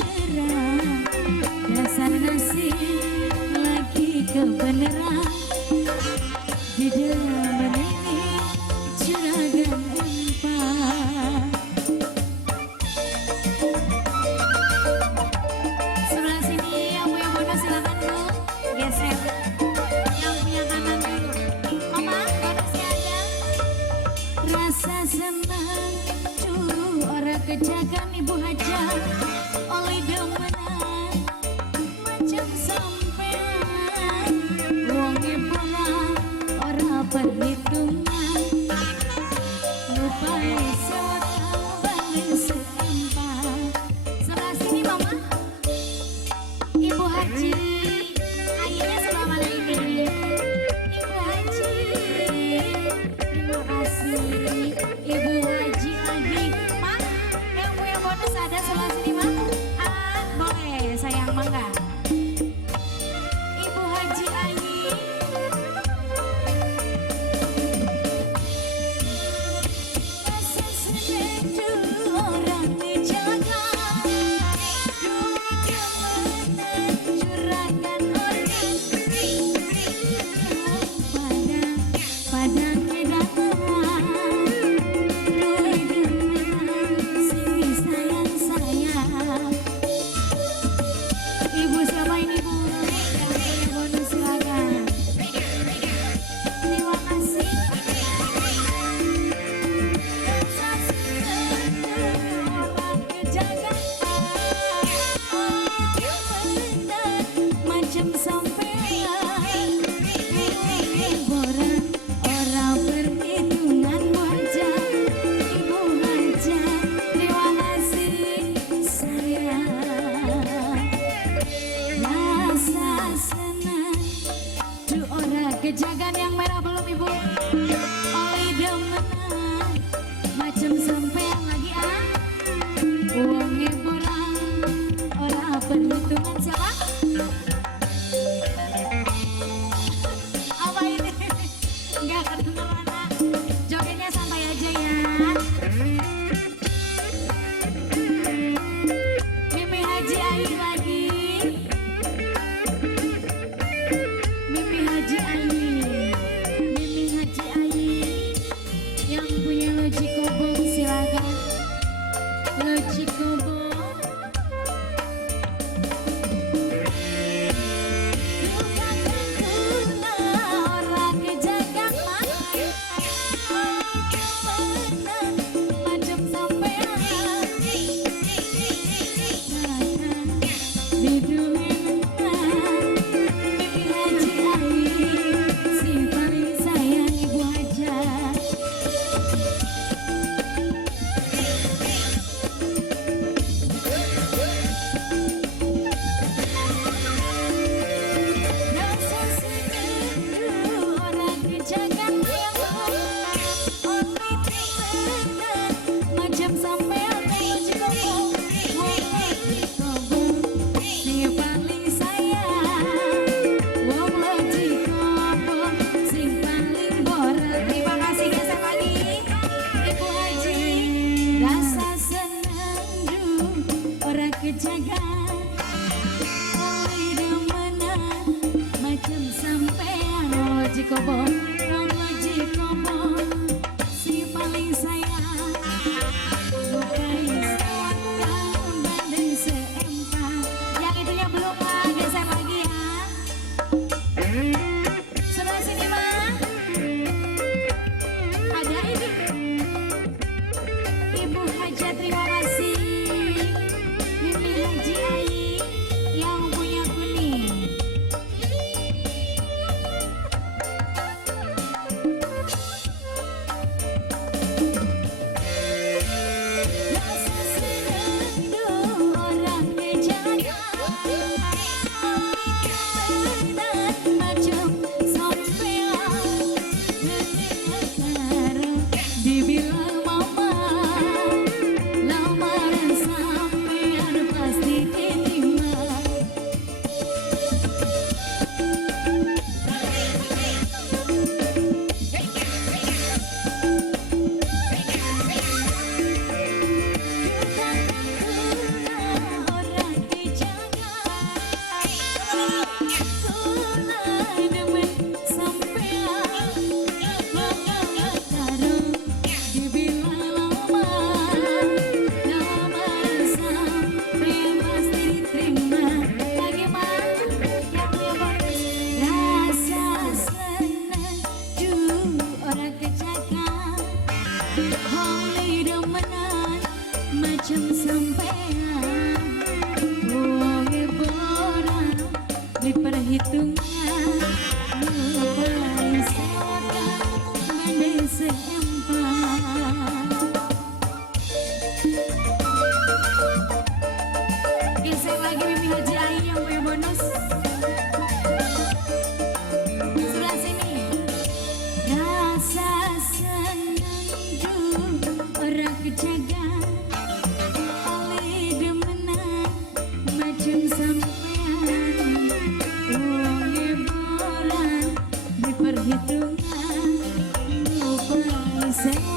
mesra, dasar nasib lagi kebenaran. Di dalam ini juragan empat. Sebelah sini yang punya bonus silakan Bu geser. Yang punya kanan dulu. Mama bonusnya ada. Rasa senang tuh orang kejagaan Ibu Hajah oleh demenan macam sampean wonge pulang orang perhitungan lupa sewaktu balik seempat. Sebelah sini Mama Ibu Haji akhirnya sebelah mana ini Ibu Haji, terima kasih Ibu Haji lagi Mak. Yang punya bonus ada sebelah sini Mak. Boleh sayang mangga. Ibu Haji Ayi rasa sedih tuh orang dijaga duit kemenan curagan orang pada kedatangan duit kemenan sini sayang-sayang. Ibu siapa ini Bu? Yang punya bonus silakan. Terima kasih. Rasa senang orang kejagaan kemenan macam sampean borang orang perhitungan wajah Ibu Hajah. Terima kasih sayang. Rasa senang tuh orang kejagaan yang merah belum Ibu oleh demenan macam sampean lagi uangnya borang orang perhitungan siapa? Apa ini? Enggak kemana-mana, jogetnya santai aja ya. Mimi Haji Ayi lagi. Mimi Haji Ayi, Mimi Haji Ayi, yang punya loji kobong silakan. Loji kobong. Bukan guna orang kejagaan kemenan macam sampean di dunia. Mimi Haji Ayi si paling sayang Ibu Hajah. Rasa senang orang kejagaan oleh demenan macam sampean loji kobong. Loji kobong si paling sayang. Loji kobong si paling borang. Terima kasih geser lagi Ibu Haji. Rasa senang orang kejagaan oleh demenan macam sampean loji kobong. Loji kobong si paling sayang. Bukan sewaktu banding seempat. Yang itunya belum geser lagi ya. Sebelah sini Mak. Ada ini Ibu Hajah, terima kasih. Mimi Haji Ayi yang punya kuning. Selamat